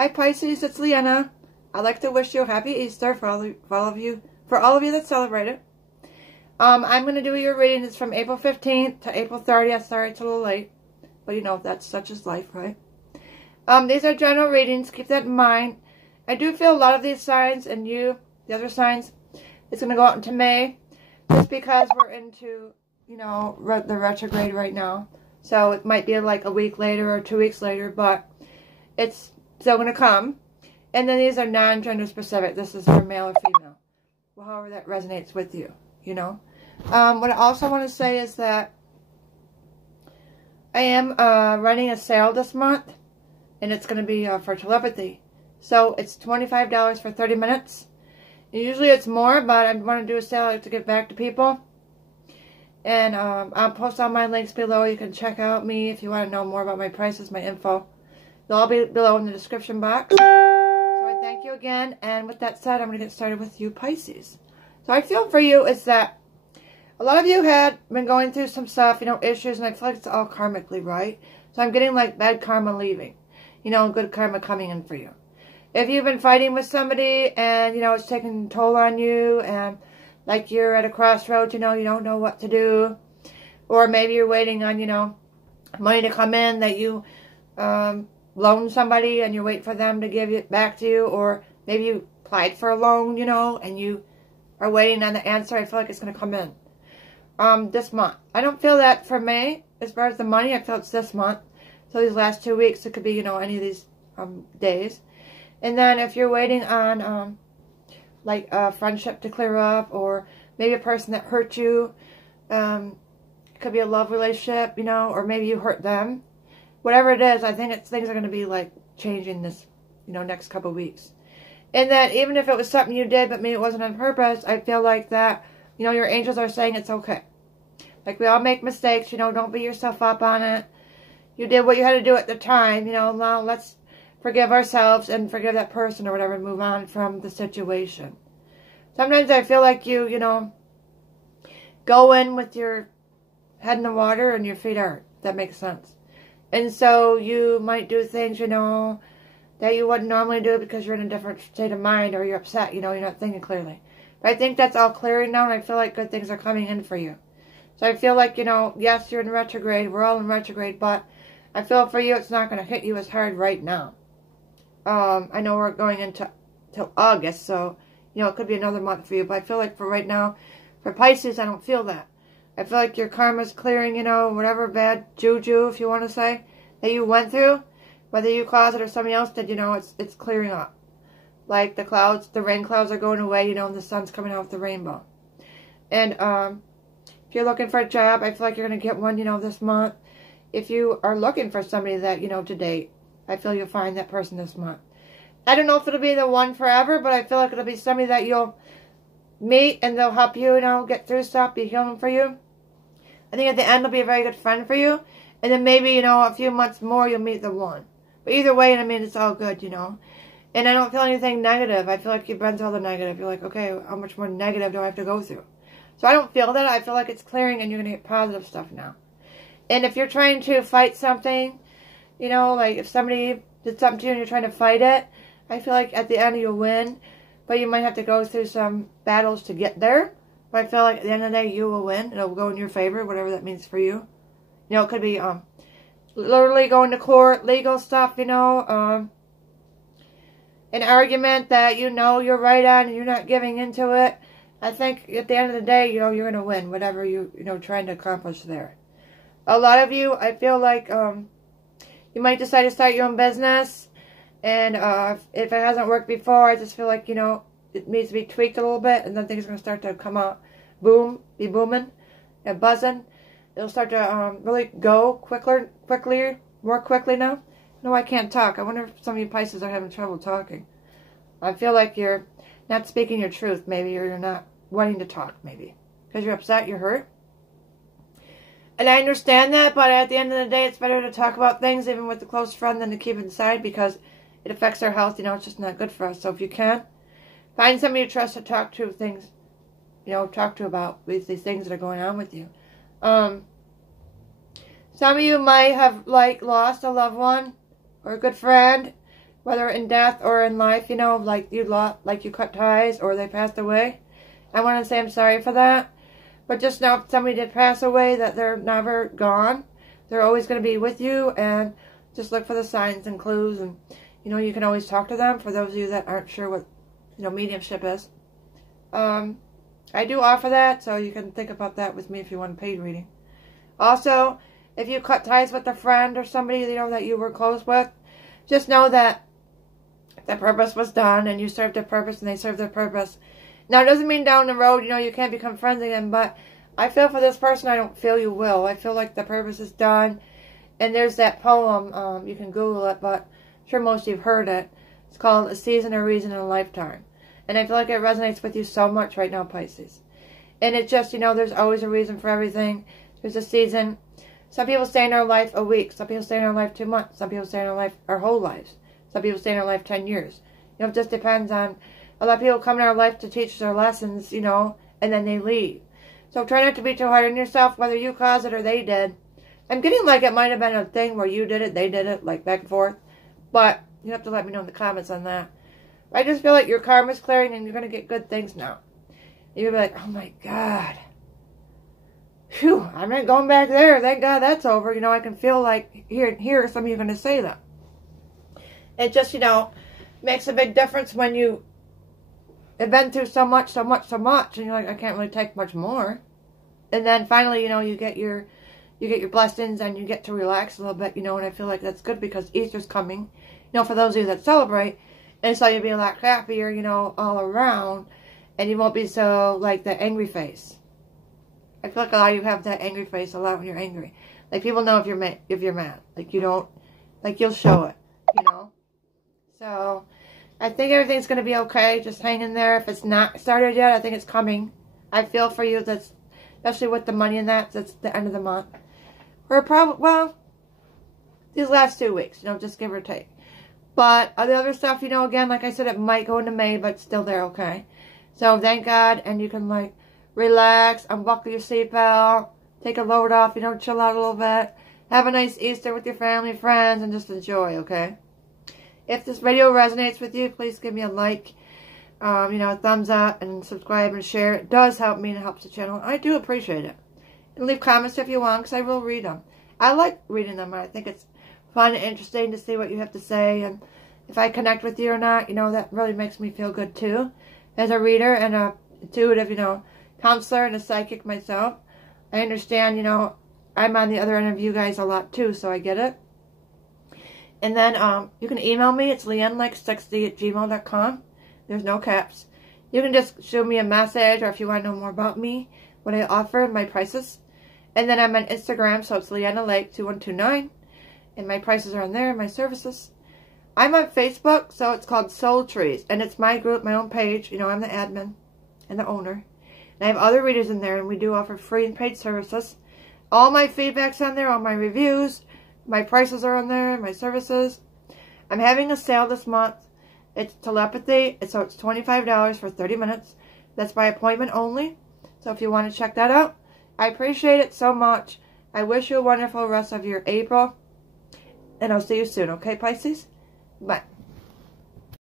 Hi Pisces, it's Leanna. I'd like to wish you a happy Easter for all of you that celebrate it. I'm going to do your reading. It's from April 15th to April 30th. Sorry it's a little late, but you know, that's such is life, right? These are general readings. Keep that in mind. I do feel a lot of these signs and the other signs, it's going to go out into May, just because we're into, you know, the retrograde right now. So it might be like a week later or 2 weeks later, but it's still going to come. And then these are non-gender specific. This is for male or female. Well, however that resonates with you, you know. What I also want to say is that I am running a sale this month. And it's going to be for telepathy. So it's $25 for 30 minutes. And usually it's more, but I want to do a sale to give back to people. And I'll post all my links below. You can check out me if you want to know more about my prices, my info. They'll all be below in the description box. So I thank you again. And with that said, I'm going to get started with you Pisces. So I feel for you is that a lot of you had been going through some stuff, you know, issues. And I feel like it's all karmically, right? So I'm getting like bad karma leaving. You know, good karma coming in for you. If you've been fighting with somebody and, you know, it's taking a toll on you and like you're at a crossroads, you know, you don't know what to do. Or maybe you're waiting on, you know, money to come in that you loaned somebody and you're waiting for them to give it back to you. Or maybe you applied for a loan, you know, and you are waiting on the answer. I feel like it's going to come in this month. I don't feel that for May as far as the money. I feel it's this month. So these last 2 weeks, it could be, you know, any of these days. And then if you're waiting on, like, a friendship to clear up, or maybe a person that hurt you, it could be a love relationship, you know, or maybe you hurt them. Whatever it is, I think things are going to be, like, changing this, you know, next couple of weeks. And that even if it was something you did, but maybe it wasn't on purpose, I feel like that, you know, your angels are saying it's okay. Like, we all make mistakes, you know, don't beat yourself up on it. You did what you had to do at the time, you know, now let's forgive ourselves and forgive that person or whatever and move on from the situation. Sometimes I feel like you know, go in with your head in the water and your feet aren't. That makes sense. And so you might do things, you know, that you wouldn't normally do because you're in a different state of mind or you're upset, you know, you're not thinking clearly. But I think that's all clearing now and I feel like good things are coming in for you. So I feel like, you know, yes, you're in retrograde. We're all in retrograde, but I feel for you, it's not going to hit you as hard right now. I know we're going into till August, so, you know, it could be another month for you. But I feel like for right now, for Pisces, I don't feel that. I feel like your karma's clearing, you know, whatever bad juju, if you want to say, that you went through. Whether you caused it or somebody else did, you know, it's clearing up. Like the clouds, the rain clouds are going away, you know, and the sun's coming out with the rainbow. And if you're looking for a job, I feel like you're going to get one, you know, this month. If you are looking for somebody that, you know, to date, I feel you'll find that person this month. I don't know if it'll be the one forever, but I feel like it'll be somebody that you'll meet and they'll help you, you know, get through stuff, be healing for you. I think at the end, they'll be a very good friend for you. And then maybe, you know, a few months more, you'll meet the one. But either way, I mean, it's all good, you know. And I don't feel anything negative. I feel like you've been through all the negative. You're like, okay, how much more negative do I have to go through? So I don't feel that. I feel like it's clearing and you're going to get positive stuff now. And if you're trying to fight something, you know, like if somebody did something to you and you're trying to fight it, I feel like at the end you'll win. But you might have to go through some battles to get there. But I feel like at the end of the day, you will win. It'll go in your favor, whatever that means for you. You know, it could be literally going to court, legal stuff, you know. An argument that you know you're right on and you're not giving into it. I think at the end of the day, you know, you're going to win whatever you know, trying to accomplish there. A lot of you, I feel like you might decide to start your own business. And if it hasn't worked before, I just feel like, you know, it needs to be tweaked a little bit. And then things are going to start to come out, be booming and buzzing. It'll start to really go more quickly now. No, I can't talk. I wonder if some of you Pisces are having trouble talking. I feel like you're not speaking your truth, maybe, or you're not wanting to talk, maybe. Because you're upset, you're hurt. And I understand that, but at the end of the day, it's better to talk about things, even with a close friend, than to keep it inside, because it affects our health. You know, it's just not good for us. So if you can, find somebody you trust to talk to things, you know, talk to about these things that are going on with you. Some of you might have, like, lost a loved one or a good friend, whether in death or in life, you know, like you cut ties or they passed away. I want to say I'm sorry for that. But just know if somebody did pass away, that they're never gone. They're always going to be with you, and just look for the signs and clues, and, you know, you can always talk to them for those of you that aren't sure what, you know, mediumship is. I do offer that, so you can think about that with me if you want a paid reading. Also, if you cut ties with a friend or somebody, you know, that you were close with, just know that the purpose was done, and you served their purpose, and they served their purpose. Now, it doesn't mean down the road, you know, you can't become friends again, but I feel for this person, I don't feel you will. I feel like the purpose is done. And there's that poem, you can Google it, but I'm sure most of you have heard it. It's called A Season, a Reason, and a Lifetime. And I feel like it resonates with you so much right now, Pisces. And it's just, you know, there's always a reason for everything. There's a season. Some people stay in our life a week. Some people stay in our life 2 months. Some people stay in our life our whole lives. Some people stay in our life 10 years. You know, it just depends on, a lot of people come in our life to teach their lessons, you know, and then they leave. So try not to be too hard on yourself, whether you caused it or they did. I'm getting like it might have been a thing where you did it, they did it, like back and forth. But you have to let me know in the comments on that. I just feel like your karma's clearing and you're going to get good things now. You'll be like, oh my God. Phew, I'm not going back there. Thank God that's over. You know, I can feel like, here some of you are going to say that. It just, you know, makes a big difference when you have been through so much, and you're like, I can't really take much more. And then finally, you know, you get your blessings and you get to relax a little bit, you know, and I feel like that's good because Easter's coming, you know, for those of you that celebrate, and so you'll be a lot happier, you know, all around, and you won't be so, like, the angry face. I feel like a lot of you have that angry face a lot when you're angry. Like, people know if you're mad. Like, you don't, like, you'll show it, you know. So, I think everything's going to be okay. Just hang in there. If it's not started yet, I think it's coming. I feel for you, that's, especially with the money and that's the end of the month. Or probably, well, these last 2 weeks, you know, just give or take. But the other stuff, you know, again, like I said, it might go into May, but it's still there, okay? So, thank God, and you can, like, relax, unbuckle your seatbelt, take a load off, you know, chill out a little bit. Have a nice Easter with your family, friends, and just enjoy, okay? If this video resonates with you, please give me a like, you know, a thumbs up, and subscribe and share. It does help me and it helps the channel. I do appreciate it. And leave comments if you want, because I will read them. I like reading them. I think it's fun and interesting to see what you have to say, and if I connect with you or not, you know, that really makes me feel good too. As a reader and a intuitive, you know, counselor and a psychic myself, I understand, you know, I'm on the other end of you guys a lot too, so I get it. And then you can email me. It's leanne60@gmail.com. There's no caps. You can just shoot me a message, or if you want to know more about me, what I offer, and my prices. And then I'm on Instagram, so it's Leanna Lake 2129. And my prices are on there, and my services. I'm on Facebook, so it's called Soul Trees. And it's my group, my own page. You know, I'm the admin and the owner. And I have other readers in there, and we do offer free and paid services. All my feedback's on there, all my reviews. My prices are on there, my services. I'm having a sale this month. It's telepathy, so it's $25 for 30 minutes. That's by appointment only. So if you want to check that out, I appreciate it so much. I wish you a wonderful rest of your April. And I'll see you soon, okay, Pisces? Bye.